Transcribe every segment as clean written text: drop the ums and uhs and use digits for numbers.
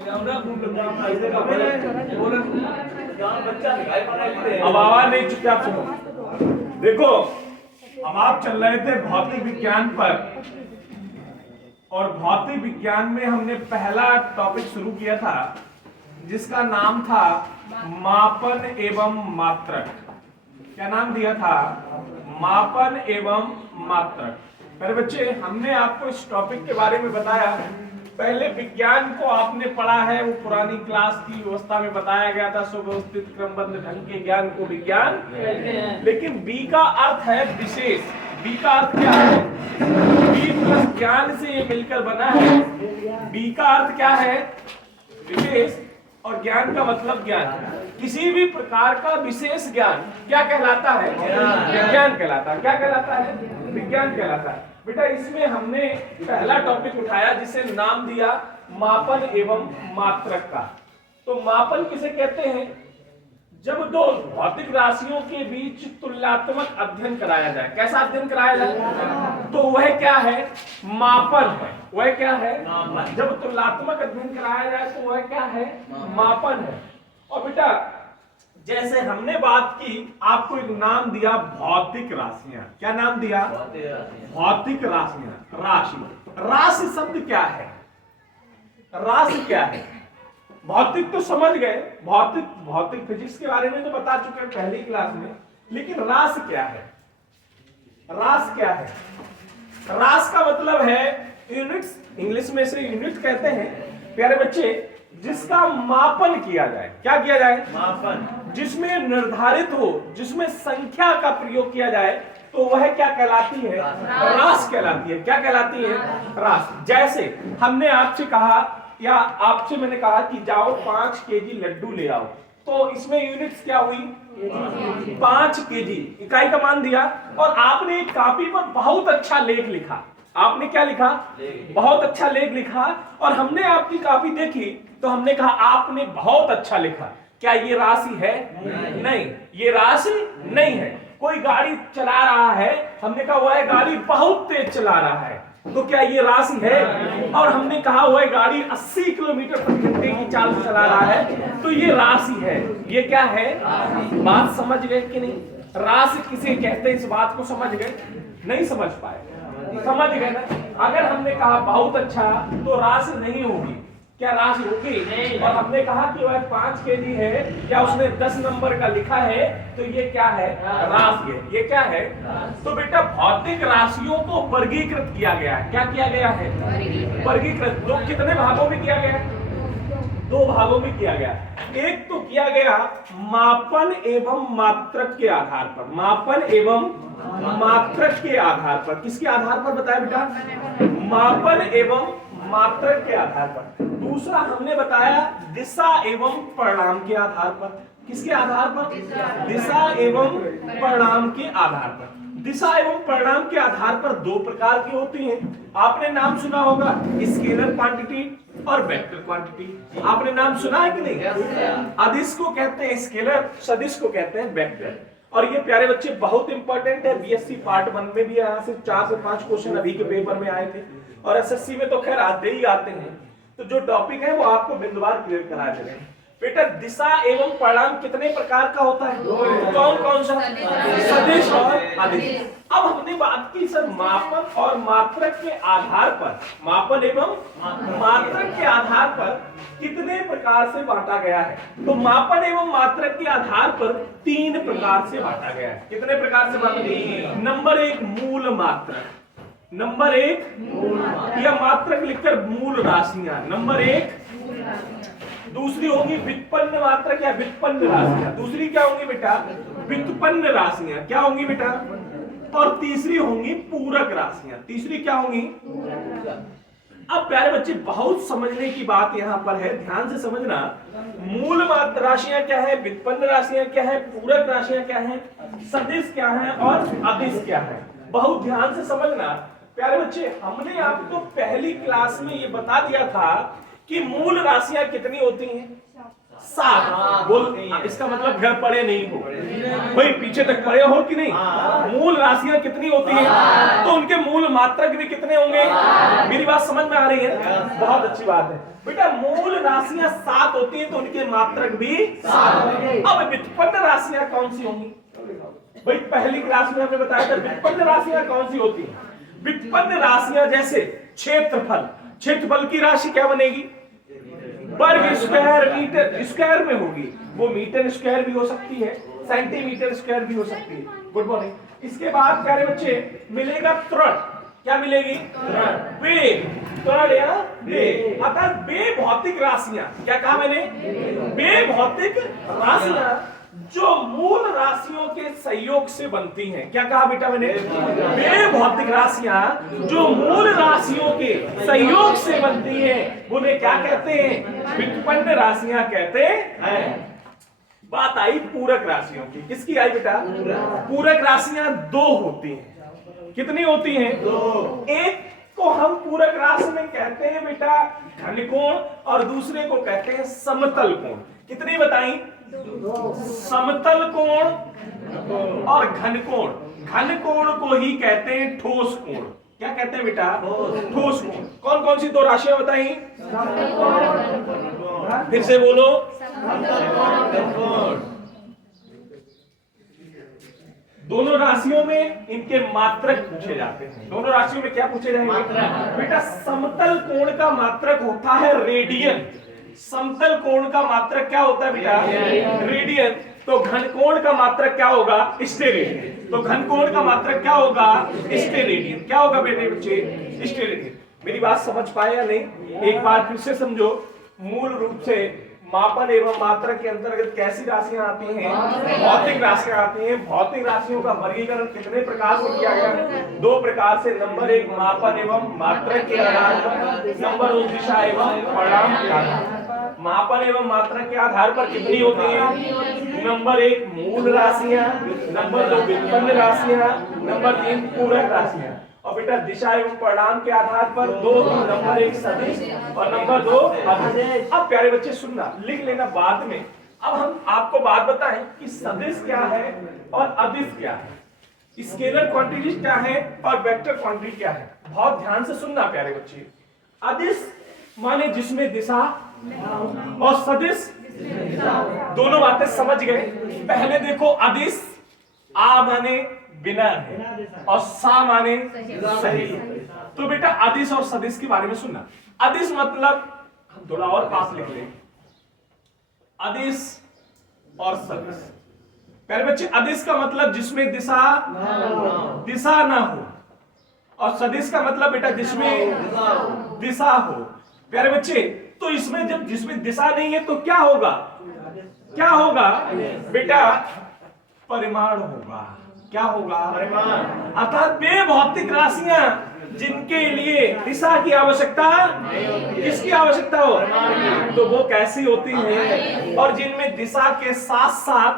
अब आवाज नहीं, चुपचाप सुनो। देखो, अब आप चल रहे थे भौतिक विज्ञान पर, और भौतिक विज्ञान में हमने पहला टॉपिक शुरू किया था जिसका नाम था मापन एवं मात्रक। क्या नाम दिया था? मापन एवं मात्रक। मेरे बच्चे, हमने आपको इस टॉपिक के बारे में बताया। पहले विज्ञान को आपने पढ़ा है, वो पुरानी क्लास की व्यवस्था में बताया गया था, सुव्यवस्थित क्रमबद्ध ढंग के ज्ञान को विज्ञान। लेकिन बी का अर्थ है विशेष। बी का अर्थ क्या है? बी प्लस ज्ञान से ये मिलकर बना है। बी का अर्थ क्या है? विशेष, और ज्ञान का मतलब ज्ञान। किसी भी प्रकार का विशेष ज्ञान क्या कहलाता है? विज्ञान कहलाता है। क्या कहलाता है? विज्ञान कहलाता है। बेटा, इसमें हमने पहला टॉपिक उठाया जिसे नाम दिया मापन एवं मात्रक का। तो मापन किसे कहते हैं? जब दो भौतिक राशियों के बीच तुलनात्मक अध्ययन कराया जाए। कैसा अध्ययन कराया जाए? तो वह क्या है? मापन है। वह क्या है? जब तुलनात्मक अध्ययन कराया जाए तो वह क्या है? मापन है। और बेटा, जैसे हमने बात की, आपको एक नाम दिया भौतिक राशियां। क्या नाम दिया? भौतिक राशियां। राशि, राशि शब्द क्या है? राशि क्या है? भौतिक तो समझ गए, भौतिक फिजिक्स के बारे में तो बता चुके हैं पहली क्लास में। लेकिन रास क्या है? रास क्या है? रास का मतलब है यूनिट्स। इंग्लिश में इसे यूनिट कहते हैं प्यारे बच्चे, जिसका मापन किया जाए। क्या किया जाए? मापन। जिसमें निर्धारित हो, जिसमें संख्या का प्रयोग किया जाए, तो वह क्या कहलाती है? रास कहलाती है। क्या कहलाती है? रास। जैसे हमने आपसे कहा, या आपसे मैंने कहा कि जाओ 5 केजी लड्डू ले आओ, तो इसमें यूनिट्स क्या हुई? 5 केजी इकाई का मान दिया। और आपने एक कॉपी पर बहुत अच्छा लेख लिखा। आपने क्या लिखा? बहुत अच्छा लेख लिखा। और हमने आपकी कॉपी देखी तो हमने कहा आपने बहुत अच्छा लिखा। क्या ये राशि है? नहीं, ये राशि नहीं है। कोई गाड़ी चला रहा है, हमने कहा वह गाड़ी बहुत तेज चला रहा है, तो क्या ये राशि है? और हमने कहा वह गाड़ी 80 किलोमीटर प्रति घंटे की चाल से चला रहा है, तो ये राशि है। ये क्या है? बात समझ गए कि नहीं? राशि किसे कहते हैं, इस बात को समझ गए? नहीं समझ पाए? समझ गए ना? अगर हमने कहा बहुत अच्छा, तो राशि नहीं होगी। क्या राशि होगी? और हमने कहा कि वह 5 केजी है, क्या उसने 10 नंबर का लिखा है, तो ये क्या है? राशि है। ये क्या है? तो बेटा, भौतिक राशियों को वर्गीकृत किया गया है। क्या किया गया है? वर्गीकृत। तो कितने भागों में किया गया? 2 भागों में किया गया। एक तो किया गया मापन एवं मात्रक के आधार पर। मापन एवं मात्रक के आधार पर। किसके आधार पर बताया बेटा? मापन एवं मात्रक के आधार पर। दूसरा हमने बताया दिशा एवं परिणाम के आधार पर। किसके आधार पर? दिशा एवं परिणाम के आधार पर। दिशा एवं परिणाम के आधार पर 2 प्रकार की होती हैं। आपने नाम सुना होगा, स्केलर क्वांटिटी और वेक्टर क्वांटिटी। आपने नाम सुना है कि नहीं? अदिश को कहते हैं स्केलर, सदिश को कहते हैं वेक्टर। और ये प्यारे बच्चे बहुत इंपॉर्टेंट है। बीएससी पार्ट 1 में भी यहाँ से 4 से 5 क्वेश्चन अभी के पेपर में आए थे, और एसएससी में तो खैर आते ही आते हैं। तो जो टॉपिक है वो आपको बिंदुवार क्लियर करा दे रहे हैं। बेटा, दिशा एवं परिणाम कितने प्रकार का होता है? कौन कौन सा? सदिश और अदिश। अब हमने बात की सर मापन और मात्रक के आधार पर, मापन एवं मात्रक के आधार पर कितने प्रकार से बांटा गया है। तो मापन एवं मात्रक के आधार पर 3 प्रकार से बांटा गया है। कितने प्रकार से बांटा गया? नंबर 1 मूल मात्रक। नंबर 1 या मात्रक लिखकर मूल राशियां। नंबर 1। दूसरी होंगी व्युत्पन्न मात्रक या व्युत्पन्न राशियां। दूसरी क्या होंगी बेटा? व्युत्पन्न राशियां। क्या होंगी बेटा? और तीसरी होंगी पूरक राशियां। तीसरी क्या होंगी? अब प्यारे बच्चे, बहुत समझने की बात यहाँ पर है, ध्यान से समझना। मूल मात्र राशियां क्या है, व्युत्पन्न राशियां क्या है, पूरक राशियां क्या है, सदिश क्या है और अदिश क्या है। बहुत ध्यान से समझना प्यारे बच्चे। हमने आपको पहली क्लास में ये बता दिया था कि मूल राशियां कितनी होती हैं? 7। बोल, इसका मतलब घर पढ़े नहीं हो भाई, पीछे तक पढ़े हो कि नहीं। मूल राशियां कितनी होती हैं, तो उनके मूल मात्रक भी कितने होंगे। मेरी बात समझ में आ रही है, बहुत अच्छी बात है बेटा। मूल राशियां 7 होती हैं तो उनके मात्रक भी 7 होंगे। अब व्युत्पन्न राशियां कौन सी होंगी भाई, पहली क्लास में हमने बताया था व्युत्पन्न राशियां कौन सी होती हैं। व्युत्पन्न राशियां जैसे क्षेत्रफल, क्षेत्रफल की राशि क्या बनेगी, वर्ग स्क्वायर मीटर स्क्वायर में होगी। वो मीटर स्क्वायर भी हो सकती है, सेंटीमीटर स्क्वायर भी हो सकती है। Good morning. इसके बाद प्यारे बच्चे मिलेगा त्वरण, क्या मिलेगी, वेग, त्वरण या वेग। अर्थात वे भौतिक राशियां, क्या कहा मैंने, वे भौतिक राशियां जो मूल राशियों के संयोग से बनती हैं। क्या कहा बेटा मैंने, वे भौतिक राशियां जो मूल राशियों के संयोग से बनती हैं, उन्हें क्या कहते हैं, व्युत्पन्न राशियां कहते हैं। बात आई पूरक राशियों की, किसकी आई बेटा, पूरक राशियां 2 होती हैं। कितनी होती हैं, 2। एक को हम पूरक राशि में कहते हैं बेटा घनकोण, और दूसरे को कहते हैं समतल कोण। कितनी बताई, समतल कोण और घनकोण। घनकोण को ही कहते हैं ठोस कोण। क्या कहते हैं बेटा, ठोस कोण। कौन कौन सी 2 राशियां बताई, फिर से बोलो, दोनों राशियों में इनके मात्रक पूछे जाते हैं। दोनों राशियों में क्या पूछे जाएंगे बेटा, समतल कोण का मात्रक होता है रेडियन। समतल कोण का मात्रक क्या होता है बेटा, रेडियन। तो घनकोण का मात्रक क्या होगा, स्टेरेडियन। तो घनकोण का मात्रक क्या होगा, स्टेरेडियन। क्या होगा बेटे बच्चे, स्टेरेडियन। मेरी बात समझ पाए या नहीं, एक बार फिर से समझो। मूल रूप से मापन एवं मात्रा के अंतर्गत कैसी राशियां आती हैं, भौतिक राशियां आती हैं। भौतिक राशियों का वर्गीकरण कितने प्रकार से किया गया, 2 प्रकार से। नंबर 1 मापन एवं मात्रा के आधार पर, नंबर 2 दिशा एवं परिणाम के आधार पर। मापन एवं मात्रा के आधार पर कितनी होती है, नंबर 1 मूल राशियां, नंबर 2 व्युत्पन्न राशियां, नंबर 3 पूरक राशियां। और बेटा दिशा एवं परिणाम के आधार पर 2, नंबर 1 सदिश और नंबर 2 अदिश। अब प्यारे बच्चे सुनना, लिख लेना बाद में। अब हम आपको बात बताएं कि सदिश क्या है और अदिश क्या है, स्केलर क्वांटिटी क्या है और वेक्टर क्वांटिटी क्या है। बहुत ध्यान से सुनना प्यारे बच्चे। अदिश माने जिसमें दिशा, और सदिश दोनों बातें समझ गए। पहले देखो अदिश, आ माने बिना है और सा माने सही। तो बेटा अदिश और सदिश के बारे में सुनना। अदिश मतलब, थोड़ा और पास लिख ले, अदिश और सदिश। पहले बच्चे अदिश का मतलब जिसमें दिशा ना हो, और सदिश का मतलब बेटा जिसमें दिशा हो। प्यारे बच्चे, तो इसमें जब जिसमें दिशा नहीं है तो क्या होगा, क्या होगा बेटा, परिमाण होगा। क्या होगा, परिमाण। अर्थात वे भौतिक राशियां जिनके लिए दिशा की आवश्यकता, किसकी आवश्यकता हो, तो वो कैसी होती है, और जिनमें दिशा के साथ साथ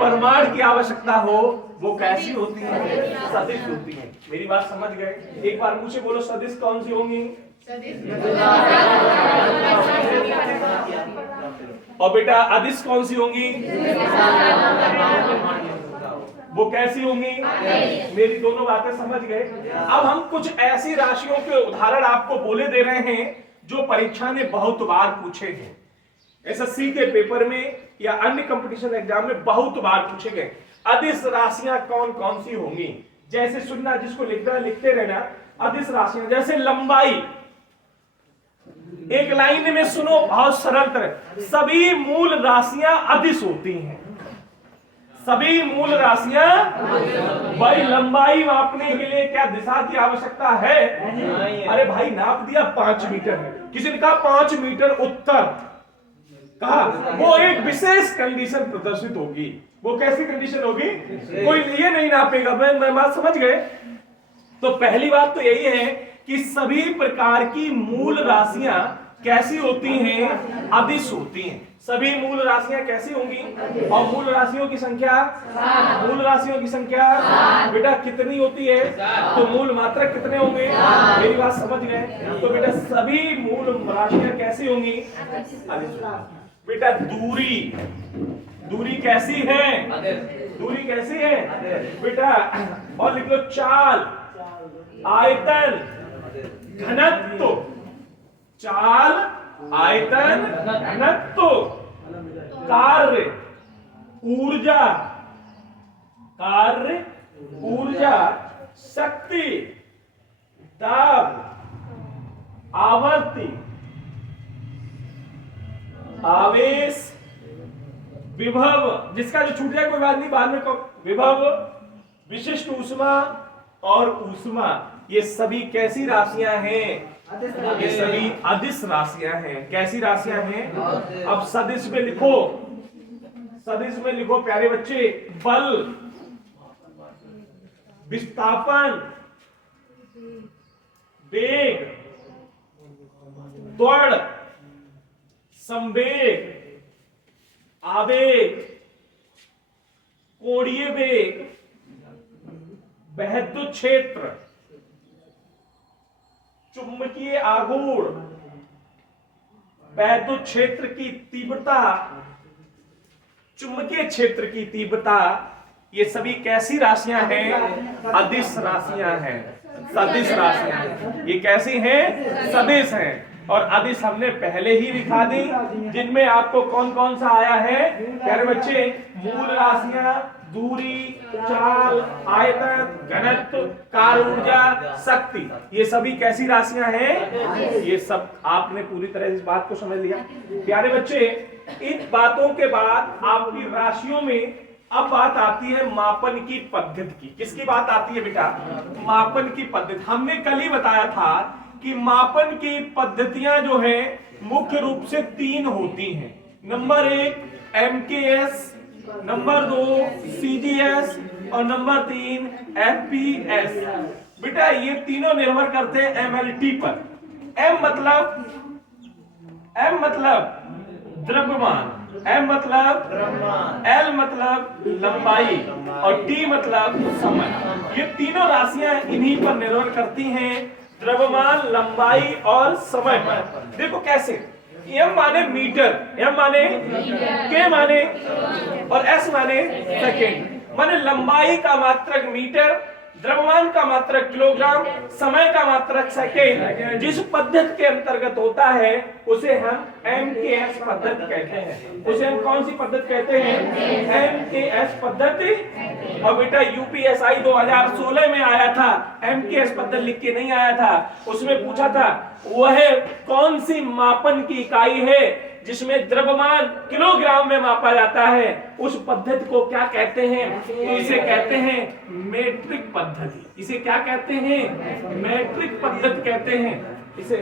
परिमाण की आवश्यकता हो वो कैसी होती है, सदिश होती है। मेरी बात समझ गए, एक बार मुझे बोलो सदिश कौन सी होंगी, और बेटा अदिश कौन सी होंगी, वो कैसी होंगी। मेरी दोनों बातें समझ गए। अब हम कुछ ऐसी राशियों के उदाहरण आपको बोले दे रहे हैं जो परीक्षा ने बहुत बार पूछे हैं, एसएससी के पेपर में या अन्य कंपटीशन एग्जाम में बहुत बार पूछे गए। अदिश राशियां कौन कौन सी होंगी, जैसे सुनना, जिसको लिखना लिखते रहना। अदिश राशियां जैसे लंबाई, एक लाइन में सुनो बहुत सरल तरह, सभी मूल राशियां अदिश होती हैं। सभी मूल राशियां, भाई लंबाई मापने के लिए क्या दिशा की आवश्यकता है, अरे भाई नाप दिया 5 मीटर है, किसी ने कहा 5 मीटर उत्तर, कहा वो एक विशेष कंडीशन प्रदर्शित होगी। वो कैसी कंडीशन होगी, कोई ये नहीं नापेगा। मैं बात समझ गए। तो पहली बात तो यही है कि सभी प्रकार की मूल राशियां कैसी होती हैं, अदिश होती हैं। सभी मूल राशियां कैसी होंगी, और मूल राशियों की संख्या, मूल राशियों की संख्या बेटा कितनी होती है, तो मूल मात्रक कितने होंगे। मेरी बात समझ गए। तो बेटा सभी मूल राशियां कैसी होंगी, बेटा दूरी, दूरी कैसी है? दूरी कैसी है बेटा? और लिख लो चाल, आयतन, घनत्व। चाल, आयतन, घनत्व, कार्य, ऊर्जा, कार्य, ऊर्जा, शक्ति, दाब, आवर्ती, आवेश, विभव, जिसका जो छूट जाए कोई बात नहीं, बाद में विभव, विशिष्ट ऊष्मा और ऊष्मा। ये सभी कैसी राशियां हैं? ये सभी अदिश राशियां हैं। कैसी राशियां हैं? अब सदिश में लिखो, सदिश में लिखो प्यारे बच्चे। बल, विस्थापन, वेग, त्वरण, संवेग, आवेग, कोणीय वेग, वैद्युत क्षेत्र, चुंबकीय आघूर्ण, वैद्युत क्षेत्र की तीव्रता, चुंबकीय क्षेत्र की तीव्रता, ये सभी कैसी राशियां हैं? अदिश राशियां हैं, सदिश राशियां हैं। ये कैसी हैं? सदिश हैं। और अदिश हमने पहले ही दिखा दी, जिनमें आपको कौन कौन सा आया है प्यारे बच्चे? मूल राशियां, दूरी, चाल, आयतन, घनत्व, कार्य, ऊर्जा, शक्ति, ये सभी कैसी राशियां हैं? ये सब आपने पूरी तरह इस बात को समझ लिया प्यारे बच्चे। इन बातों के बाद आपकी राशियों में अब बात आती है मापन की पद्धति की। किसकी बात आती है बेटा? मापन की पद्धति। हमने कल ही बताया था कि मापन की पद्धतियां जो है मुख्य रूप से 3 होती हैं। नंबर 1 MKS, नंबर 2 CGS और नंबर 3 FPS। बेटा ये तीनों निर्भर करते हैं MLT पर। M मतलब द्रव्यमान, M मतलब L मतलब लंबाई और T मतलब समय। ये तीनों राशियां इन्हीं पर निर्भर करती हैं, द्रव्यमान, लंबाई और समय पर। देखो कैसे, M माने मीटर, M माने, K माने और S माने सेकेंड। माने लंबाई का मात्रक मीटर, द्रव्यमान का मात्रक किलोग्राम, समय का मात्रक सेकेंड। जिस पद्धति के अंतर्गत होता है उसे हम MKS पद्धति कहते हैं। उसे हम कौन सी पद्धति कहते हैं? MKS पद्धति। और बेटा UPSI 2016 में आया था, MKS पद्धति लिख के नहीं आया था। उसमें पूछा था वह कौन सी मापन की इकाई है जिसमें द्रव्यमान किलोग्राम में मापा जाता है, उस पद्धति को क्या कहते हैं? तो इसे कहते हैं मेट्रिक पद्धति। इसे क्या कहते हैं? मेट्रिक पद्धति कहते हैं। इसे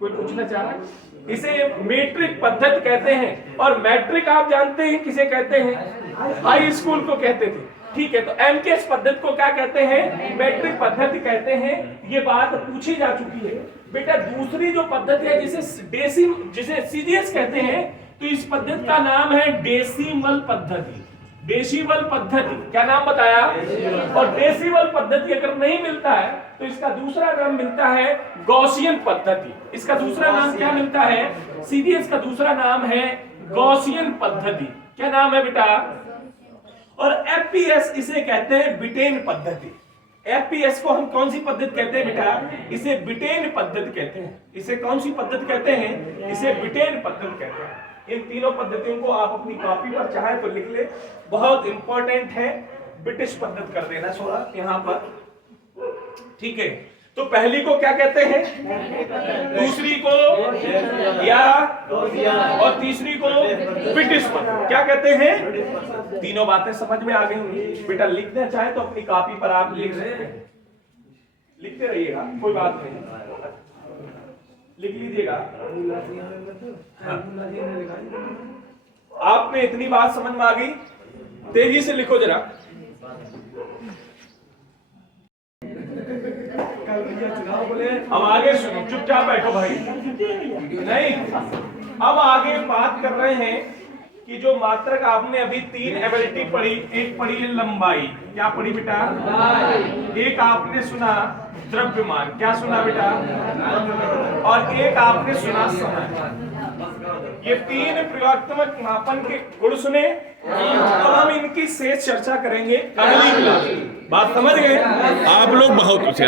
कोई पूछना चाह रहा है? इसे मेट्रिक पद्धति कहते हैं। और मैट्रिक आप जानते हैं किसे कहते हैं? हाई स्कूल को कहते थे। ठीक है, तो MKS पद्धति को क्या कहते हैं? मैट्रिक पद्धति कहते हैं। ये बात पूछी जा चुकी है। बेटा दूसरी जो पद्धति है जिसे CGS कहते हैं, तो इस पद्धति का नाम है डेसिमल पद्धति। डेसिमल पद्धति क्या नाम बताया? और डेसिमल पद्धति अगर नहीं मिलता है तो इसका दूसरा नाम मिलता है गॉसियन पद्धति। इसका दूसरा नाम क्या मिलता है? CGS का दूसरा नाम है गॉसियन पद्धति। क्या नाम है बेटा? और FPS इसे कहते हैं बिटेन पद्धति। FPS को हम कौन सी पद्धति कहते हैं बेटा? इसे बिटेन पद्धति कहते हैं। इसे कौन सी पद्धति कहते हैं? इसे बिटेन पद्धति कहते हैं। इन तीनों पद्धतियों को आप अपनी कॉपी पर चाहे तो लिख ले, बहुत इंपॉर्टेंट है। ब्रिटिश पद्धति कर देना थोड़ा यहाँ पर, ठीक है। तो पहली को क्या कहते हैं? दूसरी को या और तीसरी को ब्रिटिश पद्धति क्या कहते हैं? तीनों बातें समझ में आ गई होंगी। बेटा लिखना चाहे तो अपनी कॉपी पर आप लिख सकते हैं, लिखते रहिएगा, कोई बात नहीं, लिख लीजिएगा। हाँ। आपने इतनी बात समझ में आ गई, तेजी से लिखो जरा। अब आगे सुनो, चुपचाप बैठो भाई। नहीं, अब आगे बात कर रहे हैं कि जो मात्रक आपने अभी 3 एबिलिटी पढ़ी, एक पढ़ी है लंबाई। क्या पढ़ी बेटा? एक आपने सुना द्रव्यमान। क्या सुना बेटा? और एक आपने सुना समय। ये तीन प्रयोगात्मक मापन के गुण सुने। अब हम इनकी शेष चर्चा करेंगे अगली क्लास में। बात समझ गए? आप लोग बहुत कुछ